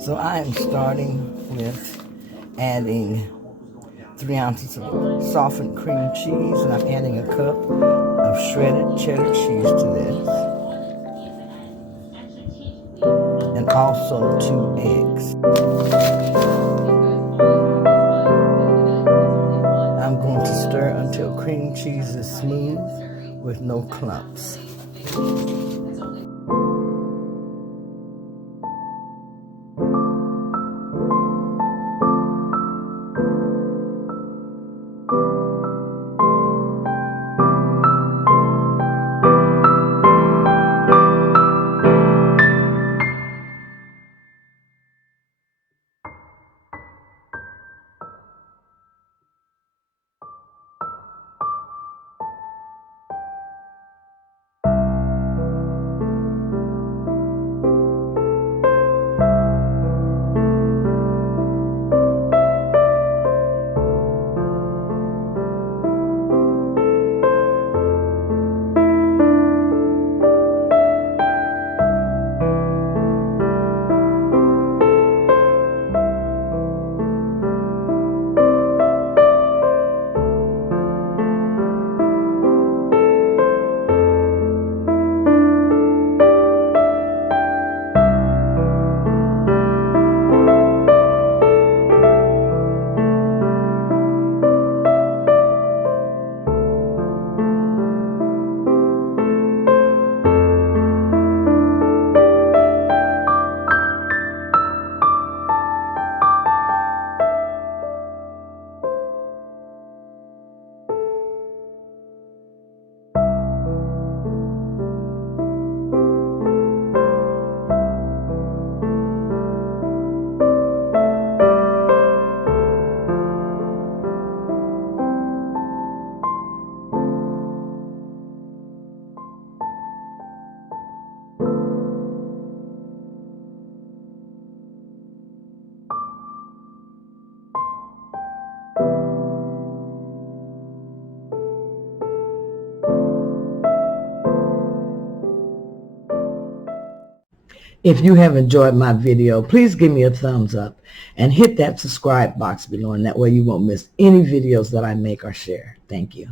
So I am starting with adding 3 ounces of softened cream cheese, and I'm adding a cup of shredded cheddar cheese to this, and also 2 eggs. I'm going to stir until cream cheese is smooth with no clumps. If you have enjoyed my video, please give me a thumbs up and hit that subscribe box below, and that way you won't miss any videos that I make or share. Thank you.